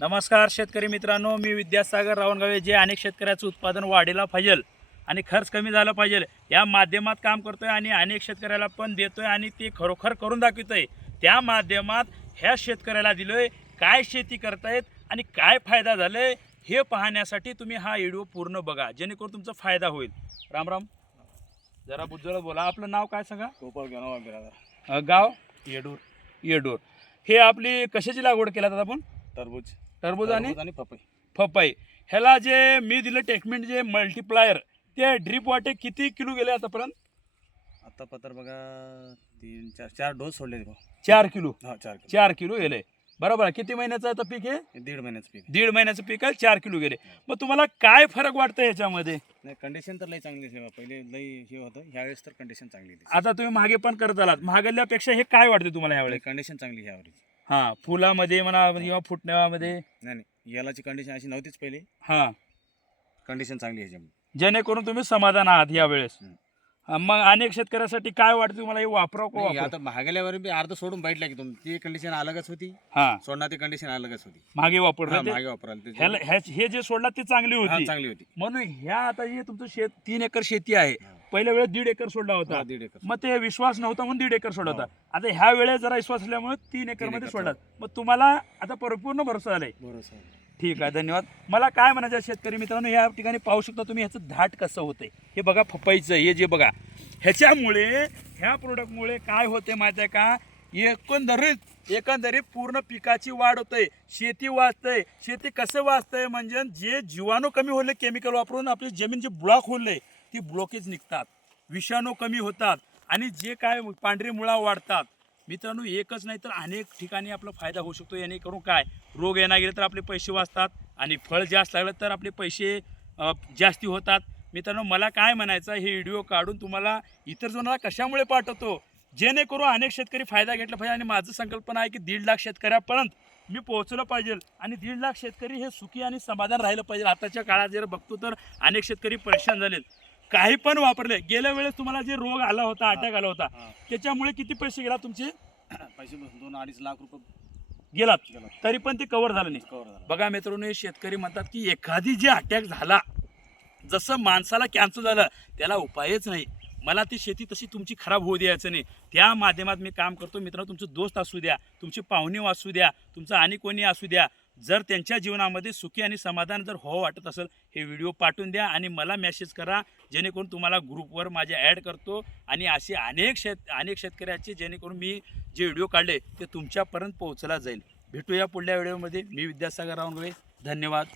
नमस्कार शेतकरी मित्रांनो, मी विद्यासागर रावणगावे. जे अनेक शेतकऱ्याचं उत्पादन वाढीला पाहिजे आणि खर्च कमी झाला पाहिजे या माध्यमात काम करतोय आणि अनेक शेतकऱ्याला पण देतोय आणि ते खरोखर करून दाखवतोय. त्या माध्यमात ह्या शेतकऱ्याला दिलोय काय शेती करतायत आणि काय फायदा झालाय हे पाहण्यासाठी तुम्ही हा व्हिडिओ पूर्ण बघा, जेणेकरून तुमचा फायदा होईल. राम राम. जरा बुजवळ बोला. आपलं नाव काय सांगा? गोपाळ गणवा. गाव? येडूर. येडूर. हे आपली कशाची लागवड केला आता आपण? टरबूज. टरबूज आणि पपई. पपई. ह्याला जे मी दिलं टेकमेंट जे मल्टीप्लायर ते ड्रीप वाटे किती किलो गेले आतापर्यंत? आता पत्र बघा 4 डोस सोडले. 4 किलो. हा 4 किलो. 4 किलो गेले. बरोबर. किती महिन्याचं आता पीक आहे? 1.5 महिन्याचं पीक. 1.5 महिन्याचं पीक आहे. 4 किलो गेले. मग तुम्हाला काय फरक वाटतं ह्याच्यामध्ये? नाही, कंडिशन तर लई चांगली आहे. पहिले लई हे होतं, ह्यावेळेस तर कंडिशन चांगली आहे. आता तुम्ही मागे पण करत आलात, मागल्यापेक्षा हे काय वाटते तुम्हाला ह्यावेळेस? कंडिशन चांगली आहे ह्यावेळेस. हा, फुलामध्ये म्हणा किंवा फुटण्यामध्ये? नाही, यालाची कंडिशन अशी नव्हतीच पहिले. हा, कंडिशन चांगली आहे ह्याच्यामध्ये. जेणेकरून तुम्ही समाधान आहात यावेळेस. मग अनेक शेतकऱ्यासाठी काय वाटतं तुम्हाला, हे वापरावं का नाही, वापरावं? आता महागल्यावर बी अर्ध सोडून बैठला की तुम्ही, ती कंडिशन अलगच होती. हा, सोडणार ती कंडिशन अलगच होती. मागे हा, वापरलं ते? मागे वापरायला ते. ह्याला हे जे सोडला ते चांगली हा, होती. चांगली होती. म्हणून ह्या आता हे तुमचं शेत 3 एकर शेती आहे. पहिल्या वेळेस 1.5 एकर सोडला होता. 1.5 एकर. मग ते विश्वास नव्हता म्हणून 1.5 एकर सोडला होता. आता ह्या वेळेस जरा विश्वास असल्यामुळे 3 एकर मध्ये एकर सोडला. मग तुम्हाला आता परिपूर्ण भरोसा आलाय. बरोबर. ठीक आहे, धन्यवाद. मला काय म्हणायचं शेतकरी मित्रांनो, या ठिकाणी पाहू शकता तुम्ही ह्याचं धाट कसं होतंय. हे बघा पपईचं, हे जे बघा, ह्याच्यामुळे ह्या प्रोडक्टमुळे काय होते माहिती आहे का? एकंदरीत पूर्ण पिकाची वाढ होते, शेती वाचते. शेती कसं वाचतंय म्हणजे जे जीवाणू कमी होले केमिकल वापरून आपली जमीन जी ब्लॉक होले ती ब्लॉकेज निघतात, विषाणू कमी होतात आणि जे काय पांढरी मुळा वाढतात. मित्रांनो, एकच नाही तर अनेक ठिकाणी आपला फायदा होऊ शकतो. याने करून काय रोग येणार गेले तर आपले पैसे वाचतात आणि फळ जास्त लागलं तर आपले पैसे जास्ती होतात. मित्रांनो, मला काय म्हणायचं, हे व्हिडिओ काढून तुम्हाला इतर जणांना कशामुळे पाठवतो, जेणेकरून अनेक शेतकरी फायदा घेतला पाहिजे. आणि माझं संकल्पना आहे की 1.5 लाख शेतकऱ्यापर्यंत मी पोहोचलं पाहिजे आणि 1.5 लाख शेतकरी हे सुखी आणि समाधान राहिलं पाहिजे. आताच्या काळात जर बघतो तर अनेक शेतकरी परेशान झालेत, काही पण वापरले. गेल्या वेळेस तुम्हाला जे रोग आला होता, अटॅक आला होता, त्याच्यामुळे किती पैसे गेला तुमचे? पैसे 2-2.5 लाख रुपये गेलात, तरी पण ते कव्हर झालं नाही. कव्हर झालं. बघा मित्रांनो, हे शेतकरी म्हणतात की एखादी जे अटॅक झाला, जसं माणसाला कॅन्सर झालं त्याला उपायच नाही, मला ती शेती तशी तुमची खराब होऊ द्यायचं नाही. त्या माध्यमात मी काम करतो. मित्रांनो, तुमचं दोस्त असू द्या, तुमची पाहुणे असू द्या, तुमचं आणि कोणी असू द्या, जर त्यांच्या जीवनामध्ये सुखी आणि समाधान जर हो वाटत असेल, हे व्हिडिओ पाठवून द्या आणि मला मेसेज करा, जेणेकरून तुम्हाला ग्रुपवर माझे ॲड करतो. आणि असे अनेक शेतकऱ्याचे जेणेकरून मी जे व्हिडिओ काढले ते तुमच्यापर्यंत पोहोचला जाईल. भेटूया पुढल्या व्हिडिओमध्ये. मी विद्यासागर रावणगावे. धन्यवाद.